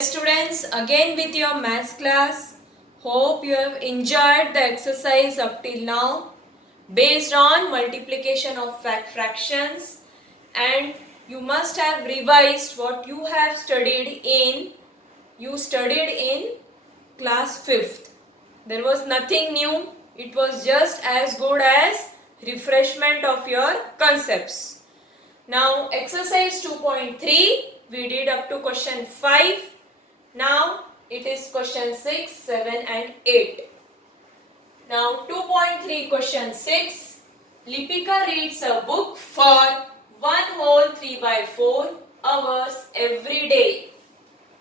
Students, again with your maths class. Hope you have enjoyed the exercise up till now based on multiplication of fractions, and you must have revised what you have studied in class 5th. There was nothing new. It was just as good as refreshment of your concepts. Now exercise 2.3 we did up to question 5. Now it is question 6, 7 and 8. Now 2.3 question 6. Lipika reads a book for one whole 3 by 4 hours every day.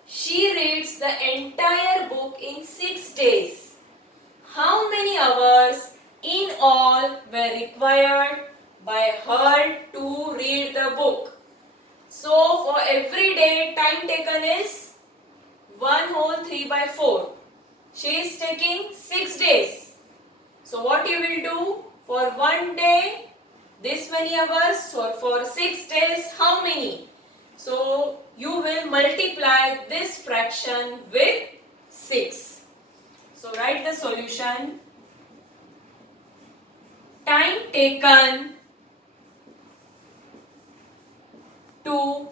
She reads the entire book in 6 days. How many hours in all were required by her to read the book? So for every day time taken is 1 whole 3 by 4. She is taking 6 days. So what you will do for one day this many hours, or for 6 days how many? So you will multiply this fraction with 6. So write the solution. Time taken to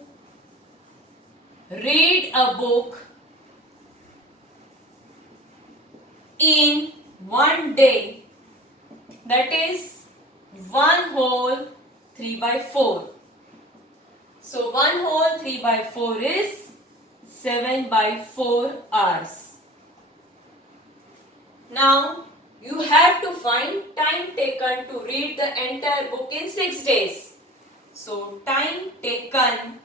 read a book in one day, that is 1 whole 3 by 4. So 1 whole 3 by 4 is 7 by 4 hours. Now you have to find time taken to read the entire book in 6 days. So time taken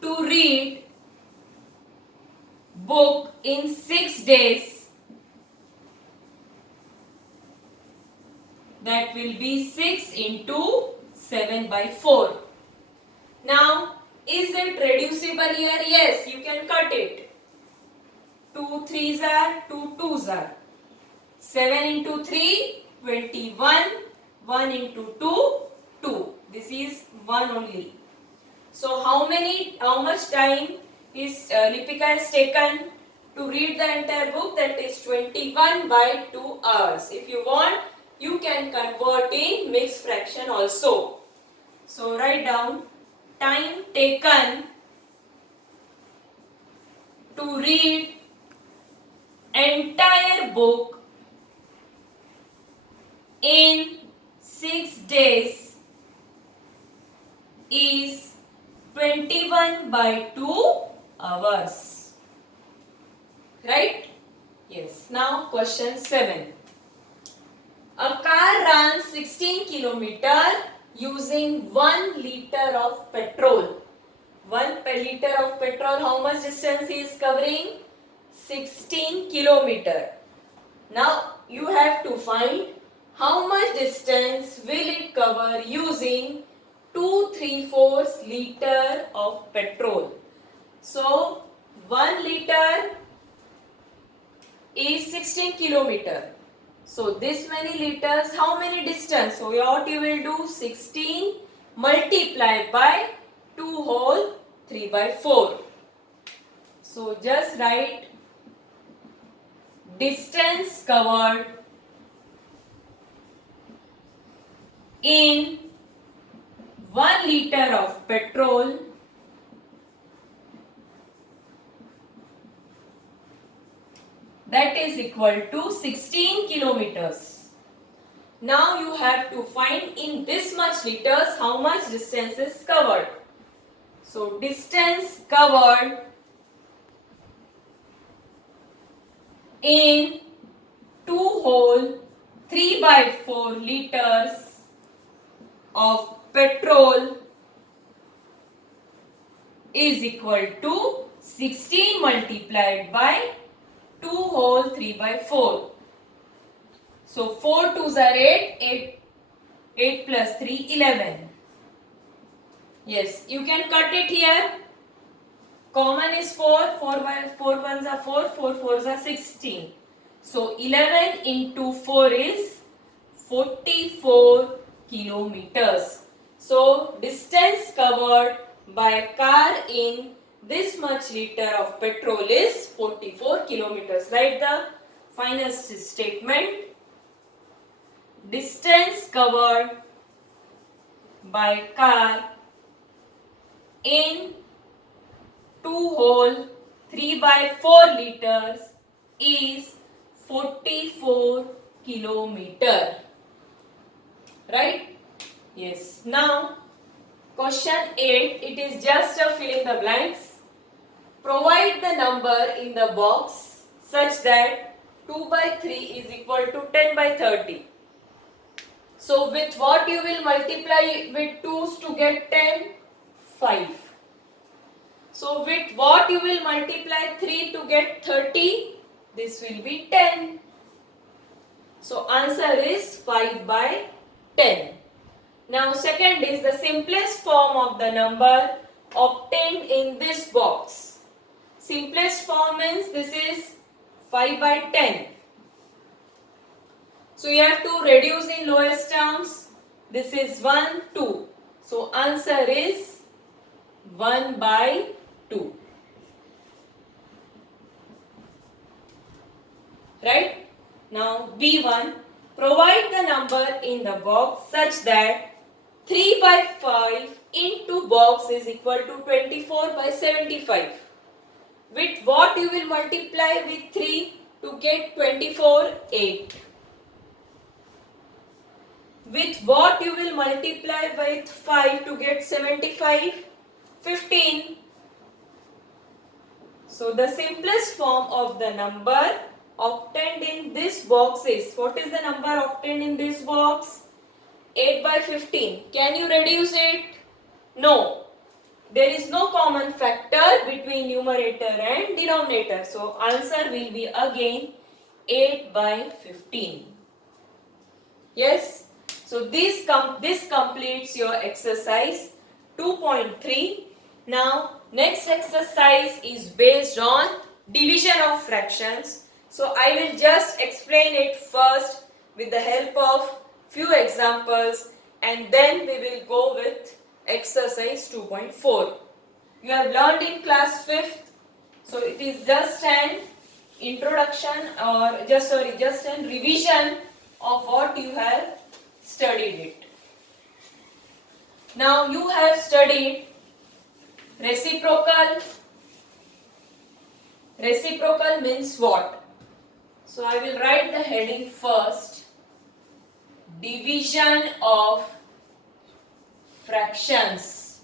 to read book in 6 days, that will be 6 into 7 by 4. Now is it reducible here? Yes, you can cut it. 2 3s are 2 2s are 7 into 3 21, 1 into 2 2. This is 1 only. So how much time is Lipika has taken to read the entire book? That is 21 by 2 hours. If you want, you can convert in mixed fraction also. So write down time taken to read entire book in 6 days is 21 by 2 hours. Right? Yes. Now question 7. A car runs 16 kilometer using 1 liter of petrol. 1 liter of petrol, how much distance is covering? 16 kilometer. Now you have to find how much distance will it cover using 2 3/4 liter of petrol. So 1 liter is 16 kilometer. So this many liters, how many distance? So what you will do? 16 multiplied by 2 whole 3 by 4. So just write distance covered in 1 liter of petrol that is equal to 16 kilometers. Now you have to find in this much liters how much distance is covered. So distance covered in 2 whole 3 by 4 liters of petrol is equal to 16 multiplied by 2 whole 3 by 4. So 4 2s are 8, 8 plus 3 11. Yes, you can cut it here. Common is 4, 4 ones are 4, 4 4s are 16. So 11 into 4 is 44 kilometers. So distance covered by car in this much liter of petrol is 44 kilometers. Write the final statement. Distance covered by car in 2 3 by 4 liters is 44 kilometer. Right? Yes. Now, question 8, it is just a fill in the blanks. Provide the number in the box such that 2 by 3 is equal to 10 by 30. So, with what you will multiply with 2's to get 10? 5. So, with what you will multiply 3 to get 30? This will be 10. So, answer is 5 by 10. Now, second is the simplest form of the number obtained in this box. Simplest form means this is 5 by 10. So, you have to reduce in lowest terms. This is 1, 2. So, answer is 1 by 2. Right? Now, B1. Provide the number in the box such that 3 by 5 into box is equal to 24 by 75. With what you will multiply with 3 to get 24? 8. With what you will multiply with 5 to get 75? 15. So, the simplest form of the number obtained in this box is, what is the number obtained in this box? 8 by 15. Can you reduce it? No. There is no common factor between numerator and denominator. So, answer will be again 8 by 15. Yes. So, this completes your exercise 2.3. Now, next exercise is based on division of fractions. So, I will just explain it first with the help of few examples and then we will go with exercise 2.4. You have learned in class 5th. So, it is just an introduction or just an revision of what you have studied it. Now, you have studied reciprocal. Reciprocal means what? So, I will write the heading first. Division of fractions.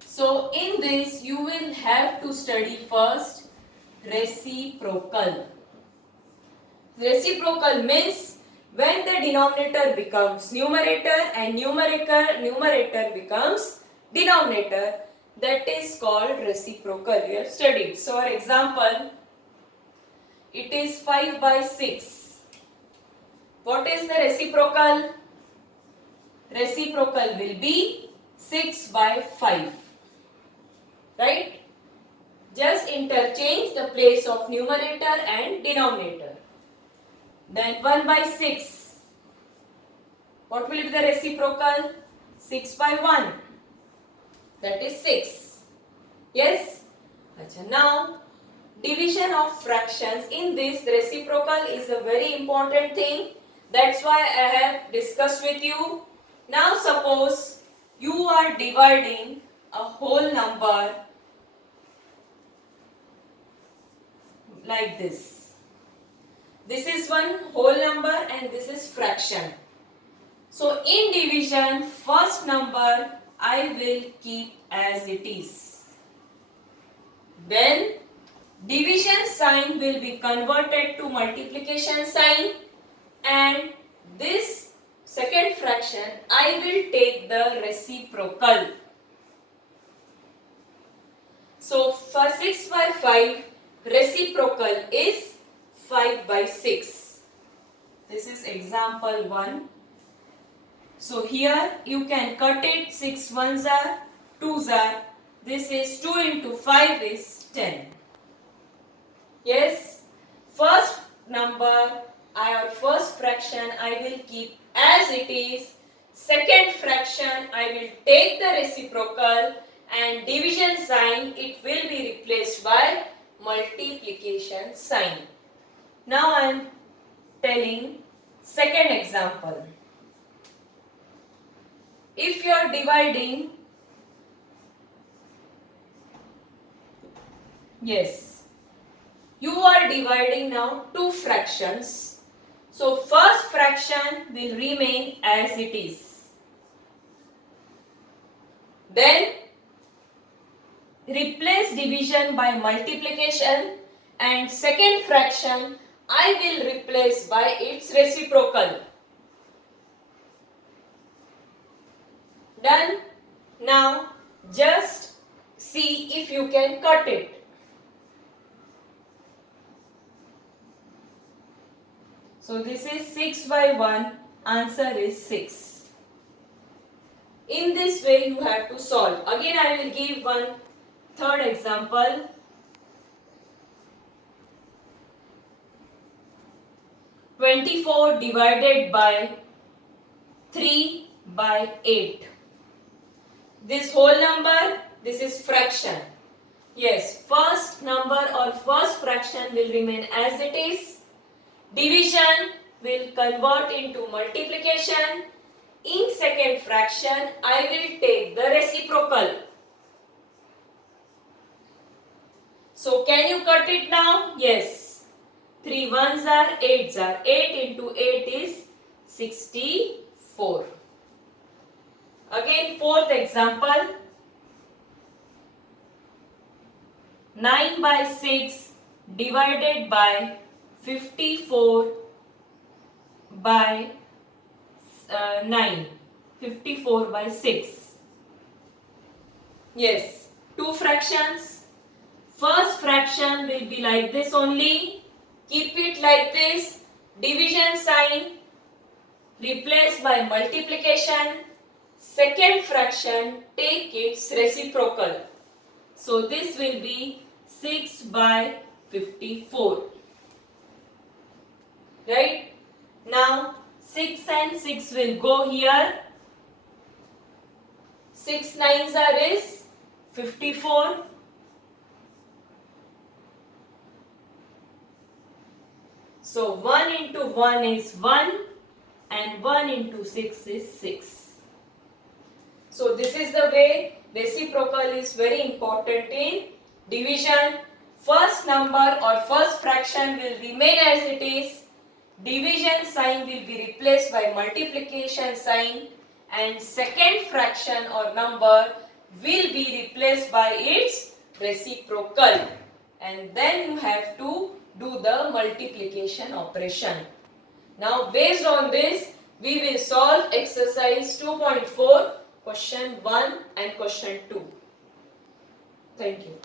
So, in this you will have to study first reciprocal. Reciprocal means when the denominator becomes numerator and numerator becomes denominator, that is called reciprocal. We have studied. So, for example, it is 5 by 6. What is the reciprocal? Reciprocal will be 6 by 5. Right? Just interchange the place of numerator and denominator. Then 1 by 6. What will be the reciprocal? 6 by 1. That is 6. Yes? Achha, now, division of fractions. In this, the reciprocal is a very important thing. That's why I have discussed with you. Now, suppose you are dividing a whole number like this. This is one whole number and this is fraction. So, in division, first number I will keep as it is. Then, division sign will be converted to multiplication sign and this second fraction I will take the reciprocal. So, for 6 by 5, reciprocal is 5 by 6. This is example 1. So, here you can cut it. 6 ones are 2s are. This is 2 into 5 is 10. Yes, first number or first fraction I will keep as it is. second fraction I will take the reciprocal and division sign it will be replaced by multiplication sign. Now I am telling second example. If you are dividing, yes, you are dividing now two fractions. So first fraction will remain as it is. Then replace division by multiplication and second fraction I will replace by its reciprocal. Done? Now just see if you can cut it. So this is 6 by 1, answer is 6. In this way you have to solve. Again I will give one third example. (24) divided by 3 by 8. This whole number, this is fraction. Yes, first number or first fraction will remain as it is. Division will convert into multiplication. In second fraction, I will take the reciprocal. So can you cut it now? Yes. 3 ones are 8s are. 8 into 8 is 64. Again fourth example. 9 by 6 divided by 54 by 9. 54 by 6. Yes, two fractions. First fraction will be like this only. Keep it like this. Division sign replaced by multiplication. Second fraction take its reciprocal. So this will be 6 by 54. Right? Now 6 and 6 will go here. 6 nines are is 54. So 1 into 1 is 1 and 1 into 6 is 6. So this is the way reciprocal is very important in division. First number or first fraction will remain as it is. Division sign will be replaced by multiplication sign and second fraction or number will be replaced by its reciprocal. And then you have to do the multiplication operation. Now based on this, we will solve exercise 2.4, question 1 and question 2. Thank you.